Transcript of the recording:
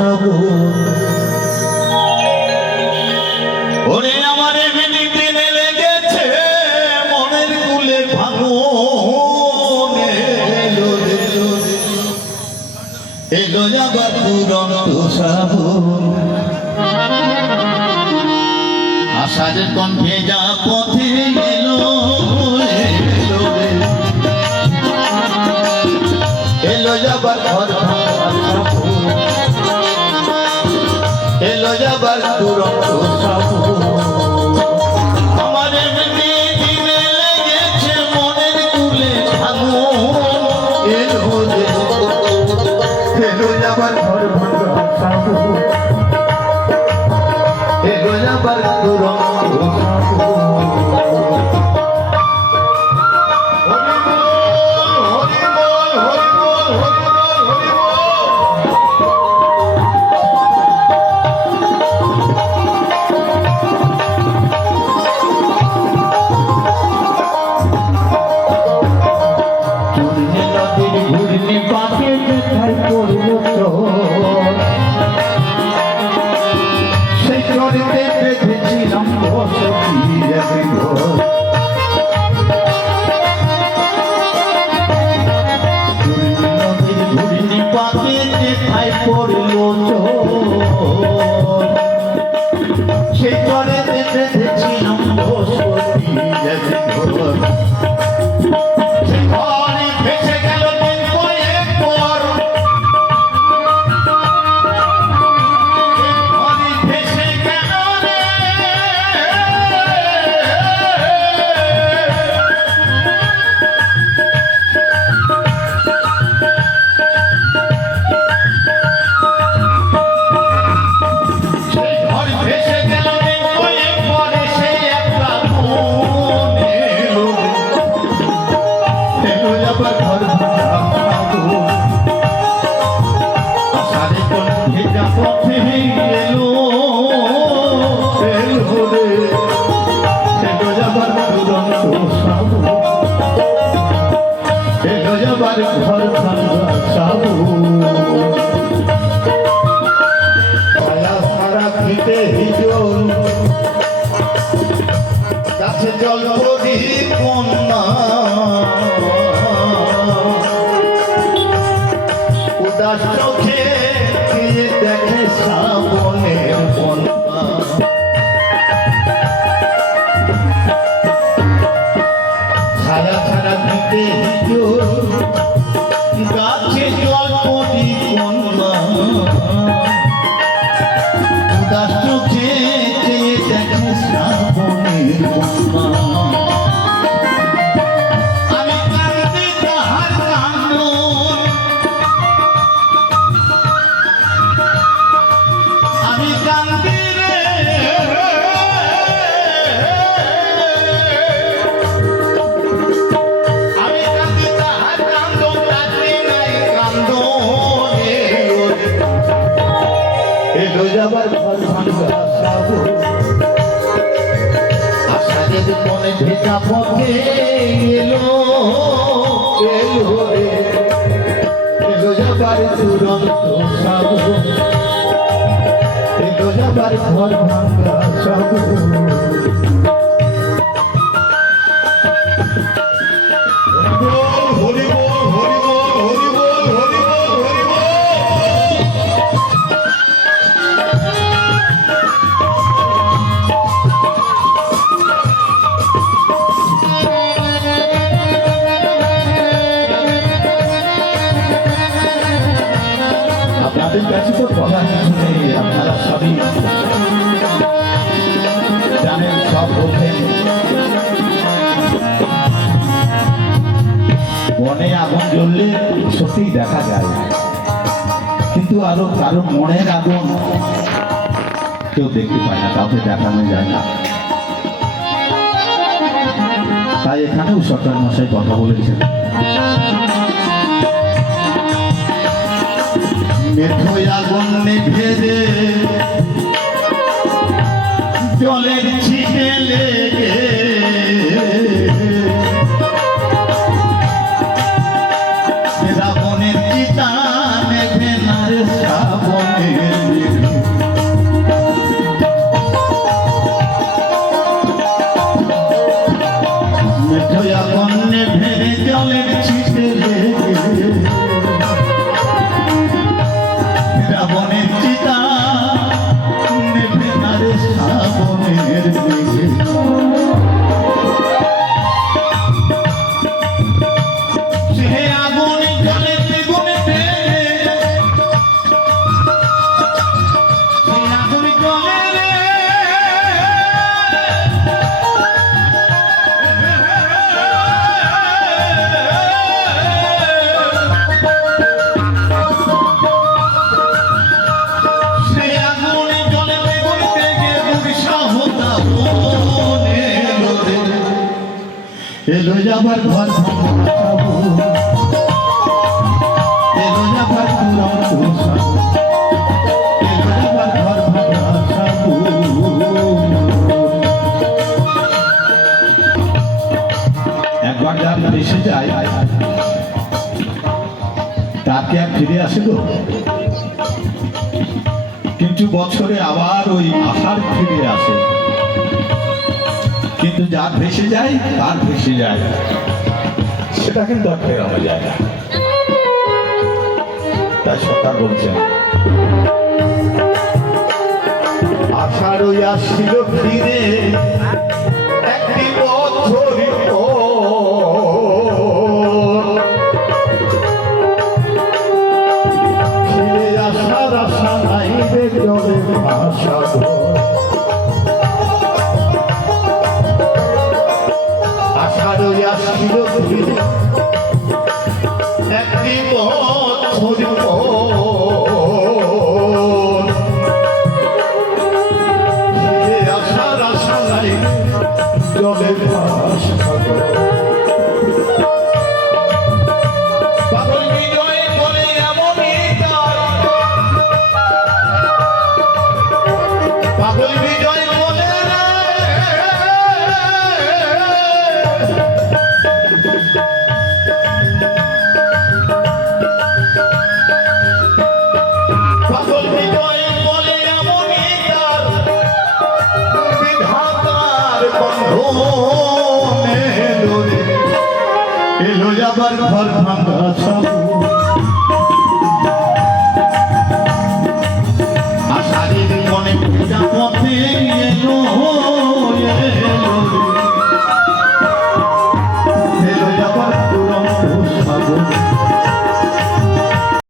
শ্রাবণ ওরে আমার এমনি দিনে লেগেছে মনের কুলে ভাঙন এলো যাবার দুরন্ত শ্রাবণ আষাঢ় কণ্ঠে যা পথে এলো এলো যাবার ঘর এলো যাবার দুরন্ত শ্রাবণ আমার এমনি দিনে লেগেছে মনের কুলে ভাঙন এলো যাবার ঘর ভাঙা শ্রাবণ এলো যাবার দুরন্ত সেই চরে দেখেছিলাম বসতি ভেসে গেল দিন পর ভেসে গেল ঘর ভাঙা শ্রাবণ সারা ফিতে হিজল কাছে জল পড়ি কন্যা উদাস চোখে দেখে শ্রাবণের বন্যা সারা ফিতে হিজল গাছে জল পড়ি কন্যা উদাস চোখে দেখে শ্রাবণের বন্যা আমি কাঁদতে তাহার কান্দন আমি কান্দি রে আমি কান্দি তাহার কান্দন রাত্রি নাই কান্দন এলো যাবার ঘর ভাঙা শ্রাবণ আষাঢ়ের মনে ভেজা পথে এলো এলো যাবার দুরন্ত শ্রাবণ এলো যাবার ঘর ভাঙা শ্রাবণ আপনাদের কাছে তো কথা শুনে আপনারা সবই জানেন, সব বোঝেন। মনে আগুন জ্বললে সত্যিই দেখা যায়, কিন্তু আরো কারো মনের আগুন কেউ দেখতে পায় না, কাউকে দেখানো যায় না। তাই এখানেও সরকার মশাই কথা বলেছেন, মেঠোয় আগুন নিভে দে জলের ছিটে লেগে, রাবণের চিতা নেভে না রে শ্রাবণের এলো যাবার ঘর ভাঙা সাবু, এলো যাবার দুরন্ত সাবু, এলো যাবার ঘর ভাঙা সাবু। একবার যার এসে যায় তাকে আর ফিরে আসে তো, কিন্তু বছরে আবার ওই আষাঢ় ফিরে আসে, কিন্তু যার ভেসে যায় তার ভেসে যায়, সেটা কিন্তু আর ফেরানো যায় না। তাই সরকার বলছেন আষাঢ় আসছিল ফিরে একটি বছর ফিরে আসার আশা নাই রে জলে ভাষা। আষাঢ় আসছিল ফিরে একটি বছর ফিরে আসার আশা নাই জলে ভাষা। পাগল বিজয় বলে এমনই তার, পাগল বিজয় বলে পাগল বিজয় বলে এমনই তার, বিধাতার বন্ধনে এলো রে, এলো যাবার ঘর ভাঙা সাবু।